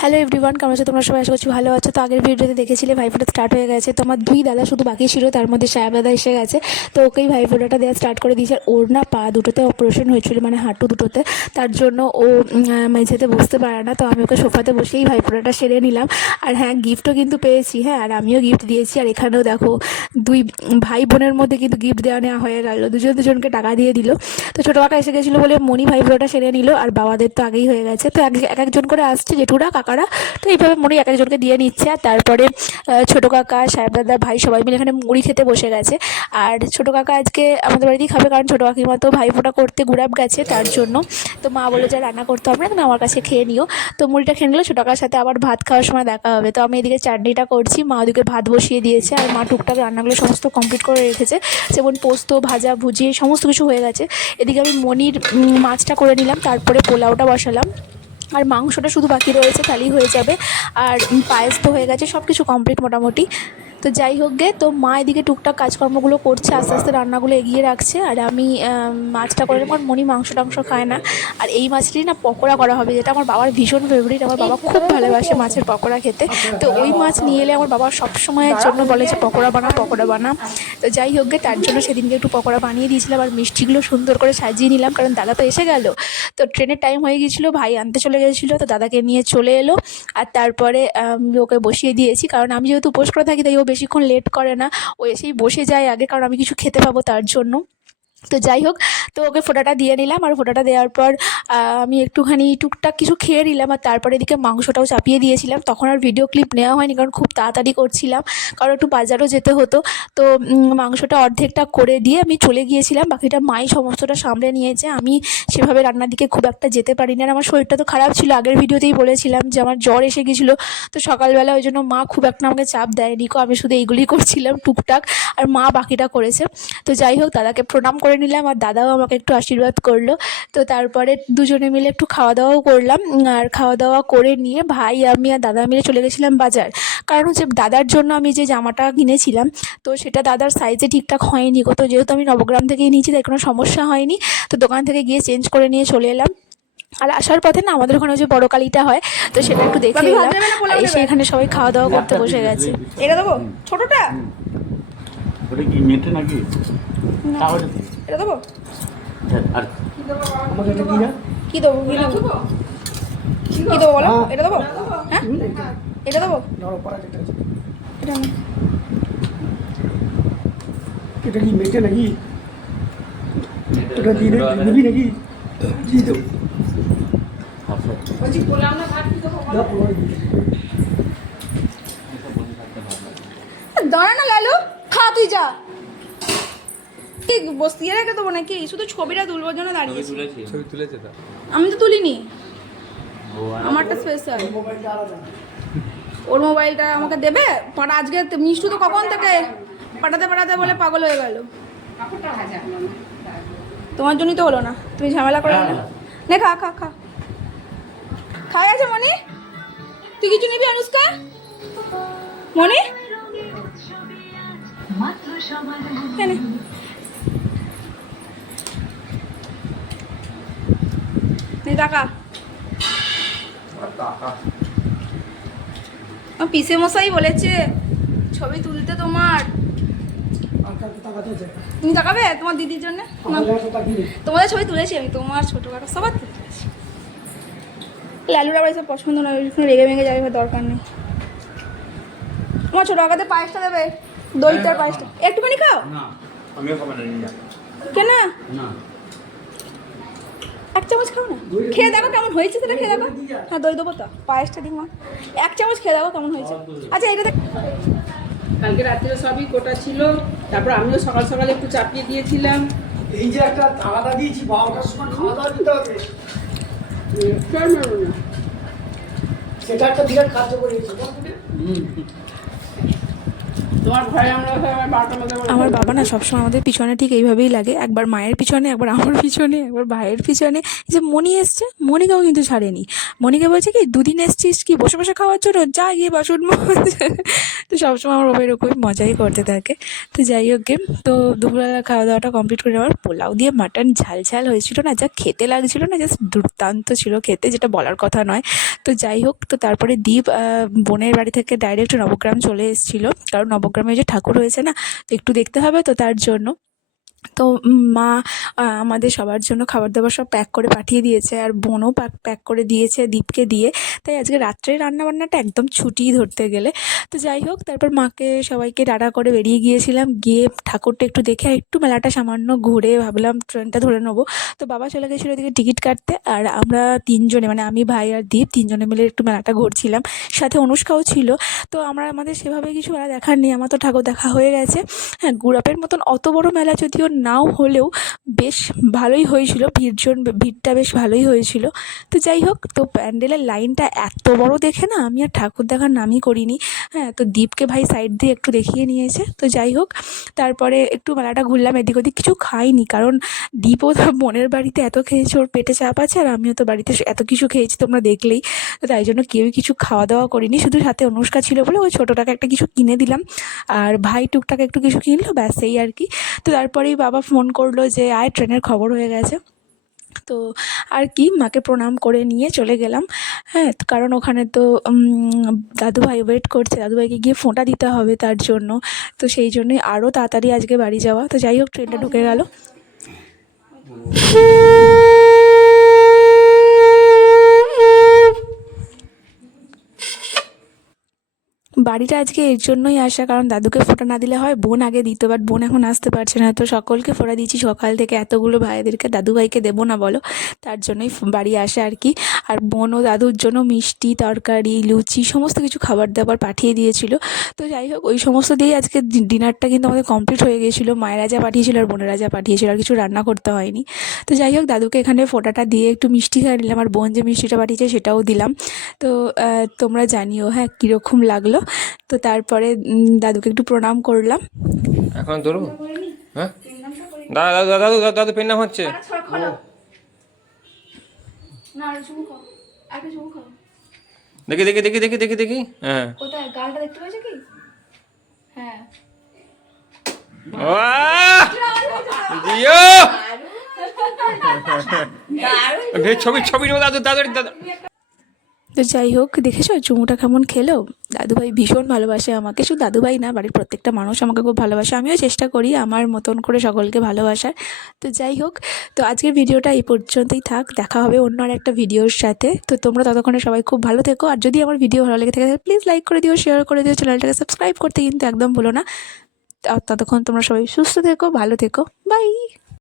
Hello everyone, কেমন আছো তোমরা সবাই? আশা করছি ভালো আছো। তো আগের ভিডিওতে দেখেছিলে ভাইফোঁটা স্টার্ট হয়ে গেছে। তো আমার দুই দাদা শুধু বাকি ছিল, তার মধ্যে সাহেব দাদা এসে গেছে। তো ওকেই ভাইফোঁটাটা দেওয়া স্টার্ট করে দিয়েছে। আর ওর না পা দুটোতে অপারেশন হয়েছিল, মানে হাঁটু দুটোতে। তার জন্য ও মেঝেতে বসতে পারে না। তো আমি ওকে সোফাতে বসেই ভাইফোঁটাটা সেরে নিলাম। আর হ্যাঁ, গিফটও কিন্তু পেয়েছি। হ্যাঁ, আর আমিও গিফট দিয়েছি। আর এখানেও দেখো দুই ভাই বোনের মধ্যে কিন্তু গিফট দেওয়া নেওয়া হয়ে গেল, দুজনকে টাকা দিয়ে দিল। তো ছোটো কাকা এসে গেছিলো বলে মনি ভাইফোঁটাটা সেরে নিল, আর বাবাদের তো আগেই হয়ে গেছে। তো এক একজন করে আসছে, জেঠুরা কাকারা। তো এইভাবে মুড়ি এক একজনকে দিয়ে নিচ্ছে। আর তারপরে ছোটো কাকা, সাহেব দাদা, ভাই সবাই মিলে এখানে মুড়ি খেতে বসে গেছে। আর ছোটো কাকা আজকে আমাদের বাড়িতেই খাবে, কারণ ছোটো কাকিমা তো ভাইফোঁটা করতে গুড়াব গেছে, তার জন্য। তো মা বলে যে রান্না করতে হবে না, তুমি আমার কাছে খেয়ে নিও। তো মুড়িটা খেয়ে নিলো। ছোটো কাকার সাথে আবার ভাত খাওয়ার সময় দেখা হবে। তো আমি এদিকে চাটনিটা করছি, মা ওদিকে ভাত বসিয়ে দিয়েছে। আর মা টুকটাক রান্নাগুলো সমস্ত কমপ্লিট করে রেখেছে, যেমন পোস্ত, ভাজা ভুজি সমস্ত কিছু হয়ে গেছে। এদিকে আমি মনির মাছটা করে নিলাম, তারপরে পোলাওটা বসালাম। আর মাংসটা শুধু বাকি রয়েছে, তাহলেই হয়ে যাবে। আর পায়েস তো হয়ে গেছে, সব কিছু কমপ্লিট মোটামুটি। তো যাই হোক গে, তো মা এদিকে টুকটাক কাজকর্মগুলো করছে, আস্তে আস্তে রান্নাগুলো এগিয়ে রাখছে। আর আমি মাছটা করে নেব, মনি মাংস টাংস খায় না। আর এই মাছটি না পকোড়া করা হবে, যেটা আমার বাবার ভীষণ ফেভারিট। আমার বাবা খুব ভালোবাসে মাছের পকোড়া খেতে। তো ওই মাছ নিয়ে এলে আমার বাবা সব সময়ের জন্য বলে যে পকোড়া বানা, পকোড়া বানা। তো যাই হোক গে, তার জন্য সেদিনকে একটু পকোড়া বানিয়ে দিয়েছিলাম। আর মিষ্টিগুলো সুন্দর করে সাজিয়ে নিলাম, কারণ দাদা তো এসে গেল। তো ট্রেনের টাইম হয়ে গিয়েছিলো, ভাই আনতে চলে গেছিলো, তো দাদাকে নিয়ে চলে এলো। আর তারপরে ওকে বসিয়ে দিয়েছি, কারণ আমি যেহেতু উপোস করে থাকি, তাই ও বেশিক্ষণ লেট করে না। ও এসেই বসে যায় আগে, কারণ আমি কিছু খেতে পাবো তার জন্য। তো যাই হোক, তো ওকে ফোঁটাটা দিয়ে নিলাম। আর ফোঁটাটা দেওয়ার পর আমি একটুখানি টুকটাক কিছু খেয়ে নিলাম। আর তারপরে এদিকে মাংসটাও চাপিয়ে দিয়েছিলাম। তখন আর ভিডিও ক্লিপ নেওয়া হয়নি, কারণ খুব তাড়াতাড়ি করছিলাম, কারণ একটু বাজারও যেতে হতো। তো মাংসটা অর্ধেকটা করে দিয়ে আমি চলে গিয়েছিলাম, বাকিটা মাই সমস্তটা সামলে নিয়েছে। আমি সেভাবে রান্নার দিকে খুব একটা যেতে পারি না। আর আমার শরীরটা তো খারাপ ছিল, আগের ভিডিওতেই বলেছিলাম যে আমার জ্বর এসে গিয়েছিলো। তো সকালবেলা ওই জন্য মা খুব একটা আমাকে চাপ দেয়নি, আমি শুধু এইগুলি করছিলাম টুকটাক, আর মা বাকিটা করেছে। তো যাই হোক, দাদাকে প্রণাম করে নিলাম, আর দাদাও আমাকে একটু আশীর্বাদ করলো। তো তারপরে দুজনে মিলে একটু খাওয়া দাওয়াও করলাম। আর খাওয়া দাওয়া করে নিয়ে ভাই, আমি আর দাদা মিলে চলে গেছিলাম বাজার। কারণ হচ্ছে দাদার জন্য আমি যে জামাটা কিনেছিলাম, তো সেটা দাদার সাইজে ঠিকঠাক হয়নি গো। তো যেহেতু আমি নবগ্রাম থেকেই নিয়েছি, তাই কোনো সমস্যা হয়নি। তো দোকান থেকে গিয়ে চেঞ্জ করে নিয়ে চলে এলাম। আর আসার পথে না আমাদের ওখানে যে বড় কালীটা হয়, তো সেটা একটু দেখে এলাম। আর এসে এখানে সবাই খাওয়া দাওয়া করতে বসে গেছে। এটা দেবো ছোটটা, ওটা কি মেটে নাকি? তাহলে এটা দেবো আর আমাকে এটা দিনা কি দেবো, কি দেবো, কি দেবো বলো? এটা দেবো? হ্যাঁ, এটা দেবো? এটা না, এটা কি মেটে নাকি? এটা দিয়ে দিবি নাকি? দিয়ে দেবো। বলছি পোলাও না ভাত কি দেবো? দাঁড়া না লালু, খা তুই যা। কি বসিয়ে রেখে দেবো নাকি? শুধু ছবিটা তুলবার জন্য দাঁড়িয়েছি। ছবি তুলেছে তো? আমি তো তুলিনি, আমারটা স্পেশাল। ওর মোবাইলটা আমাকে দেবে পাঠা। আজকে মিষ্টু তো কখন থেকে পাঠাতে বলে পাগল হয়ে গেল। তোমার জন্যই তো হলো না, তুমি ঝামেলা করে নিলে। নে খা খা খা, খাই আছে মনি? তুই কিছু নিবি অনুষ্কা? মনি নে টাকা। পিসে মশাই বলেছে ছবি তুলতে তোমার। তুমি তাকাবে তোমার দিদির জন্য? তোমাদের ছবি তুলেছি আমি, তোমার ছোটো কাটা সবার তুলেছি। লালুর আবার এসব পছন্দ নয়, রেগে ভেঙে যাবে, দরকার নেই। তোমার ছোটো কাকাতে পায়েসটা দেবে, দইটার পায়েসটা একটুখানি খাও। আমিও খাবো না, নিয়ে যা। কেন না, এক চামচ খাও না, খেয়ে দেখো কেমন হয়েছে, সেটা খেয়ে দেখো। হ্যাঁ, দই দেবো তো, পায়েসটা দিই মা, এক চামচ খেয়ে দেখো কেমন হয়েছে। আচ্ছা, এটা দেখ। কালকে রাত্রে সবই কোটা ছিল, তারপর আমিও সকাল সকাল একটু চাপিয়ে দিয়েছিলাম। এই যে একটা তাগাদা দিয়েছি, 12টার সময় খাওয়া দাওয়া দিতে হবে, সেটা একটা বিরাট কার্যকরী হয়েছে। তোমার ভয়ে আমরা 12টার মধ্যে আমার বাবা না সবসময় আমাদের পিছনে ঠিক এইভাবেই লাগে, একবার মায়ের পিছনে, একবার আমার পিছনে, একবার ভাইয়ের পিছনে। এই যে মণি এসছে, মণিকেও কিন্তু ছাড়েনি। মণিকে বলছে কি, দুদিন এসছিস কি বসে বসে খাওয়ার জন্য, যা গিয়ে বাসন মাজ। তো সবসময় আমার বাবা এরকমই মজাই করতে থাকে। তো যাই হোক গে, তো দুপুরবেলা খাওয়া দাওয়াটা কমপ্লিট করে আমার পোলাও দিয়ে মাটন ঝাল ঝাল হয়েছিল না, যা খেতে লাগছিল না, জাস্ট দুর্দান্ত ছিল খেতে, যেটা বলার কথা নয়। তো যাই হোক, তো তারপরে দীপ বোনের বাড়ি থেকে ডাইরেক্ট নবগ্রাম চলে এসেছিলো, কারণ নবগ্রামে যে ঠাকুর হয়েছে না, তো একটু দেখতে হবে, তো তার জন্য। তো মা আমাদের সবার জন্য খাবার দাবার সব প্যাক করে পাঠিয়ে দিয়েছে, আর বোনও প্যাক করে দিয়েছে দীপকে দিয়ে। তাই আজকে রাত্রে রান্নাবান্নাটা একদম ছুটিই ধরতে গেলে। তো যাই হোক, তারপর মাকে সবাইকে টাটা করে বেরিয়ে গিয়েছিলাম, গিয়ে ঠাকুরটা একটু দেখে আর একটু মেলাটা সামান্য ঘুরে ভাবলাম ট্রেনটা ধরে নেবো। তো বাবা চলে গেছিলো এদিকে টিকিট কাটতে, আর আমরা তিনজনে, মানে আমি, ভাই আর দীপ, তিনজনে মিলে একটু মেলাটা ঘুরছিলাম। সাথে অনুষ্কাও ছিল। তো আমাদের সেভাবে কিছু মেলা দেখার নেই, আমার তো ঠাকুর দেখা হয়ে গেছে। হ্যাঁ, গুড়াপের মতন অত বড় মেলা যদিও নাও হলেও বেশ ভালোই হয়েছিল, ভিড়টা বেশ ভালোই হয়েছিল। তো যাই হোক, তো প্যান্ডেলের লাইনটা এত বড় দেখে না আমি আর ঠাকুর দেখার নামই করিনি। হ্যাঁ, তো দীপকে ভাই সাইড দিয়ে একটু দেখিয়ে নিয়েছে। তো যাই হোক, তারপরে একটু মেলাটা ঘুরলাম, এদিক ওদিক কিছু খাইনি, কারণ দীপও তো বোনের বাড়িতে এত খেয়েছে, ওর পেটে চাপ আছে, আর আমিও তো বাড়িতে এত কিছু খেয়েছি তোমরা দেখলেই। তো তাই জন্য কেউই কিছু খাওয়া দাওয়া করিনি, শুধু সাথে অনুষ্কা ছিল বলে ওই ছোটোটাকে একটা কিছু কিনে দিলাম, আর ভাই টুকটাক একটু কিছু কিনলো, ব্যাস এই আর কি। তো তারপরেই বাবা ফোন করলো যে আয়, ট্রেনের খবর হয়ে গেছে। তো আর কি, মাকে প্রণাম করে নিয়ে চলে গেলাম। হ্যাঁ, কারণ ওখানে তো দাদুভাই ওয়েট করছে, দাদুভাইকে গিয়ে ফোঁটা দিতে হবে তার জন্য। তো সেই জন্যই আরও তাড়াতাড়ি আজকে বাড়ি যাওয়া। তো যাই হোক, ট্রেনটা ঢুকে গেল। বাড়িটা আজকে এর জন্যই আসা, কারণ দাদুকে ফোঁটা না দিলে হয়, বোন আগে দিত, বাট বোন এখন আসতে পারছে না, তো সকলকে ফোঁটা দিচ্ছি সকাল থেকে, এতগুলো ভাইদেরকে, দাদুভাইকে দেবো না বলো, তার জন্যই বাড়ি আসা আর কি। আর বোন ও দাদুর জন্য মিষ্টি, তরকারি, লুচি, সমস্ত কিছু খাবার দাবার পাঠিয়ে দিয়েছিল। তো যাই হোক, ওই সমস্ত দিয়েই আজকে ডিনারটা কিন্তু আমাদের কমপ্লিট হয়ে গিয়েছিলো। মায়েরা যা পাঠিয়েছিল আর বোনেরা যা পাঠিয়েছিল, আর কিছু রান্না করতে হয়নি। তো যাই হোক, দাদুকে এখানে ফোঁটাটা দিয়ে একটু মিষ্টি খেয়ে নিলাম, আর বোন যে মিষ্টিটা পাঠিয়েছে সেটাও দিলাম। তো তোমরা জানিও হ্যাঁ কীরকম লাগলো। তো তারপরে দাদুকে একটু প্রণাম করলাম। এখন ধরবো? হ্যাঁ, দাদা দাদা দাদু দাদু পেন নাম হচ্ছে। দেখি দেখি দেখি দেখি দেখি দেখি। হ্যাঁ, কোথায় গালটা দেখতে পাচ্ছ কি? হ্যাঁ, বাহ! জিও ছবি ছবি নেবো দাদু দাদু দাদু। তো যাই হোক, দেখেছো চুমুটা কেমন খেলো। দাদুভাই ভীষণ ভালোবাসে আমাকে, শুধু দাদুভাই না, বাড়ির প্রত্যেকটা মানুষ আমাকে খুব ভালোবাসে, আমিও চেষ্টা করি আমার মতন করে সকলকে ভালোবাসার। তো যাই হোক, তো আজকের ভিডিওটা এই পর্যন্তই থাক, দেখা হবে অন্য আর একটা ভিডিওর সাথে। তো তোমরা ততক্ষণে সবাই খুব ভালো থেকো, আর যদি আমার ভিডিও ভালো লেগে থাকে প্লিজ লাইক করে দিও, শেয়ার করে দিও, চ্যানেলটাকে সাবস্ক্রাইব করতে কিন্তু একদম ভুলো না। ততক্ষণ তোমরা সবাই সুস্থ থেকো, ভালো থেকো, বাই।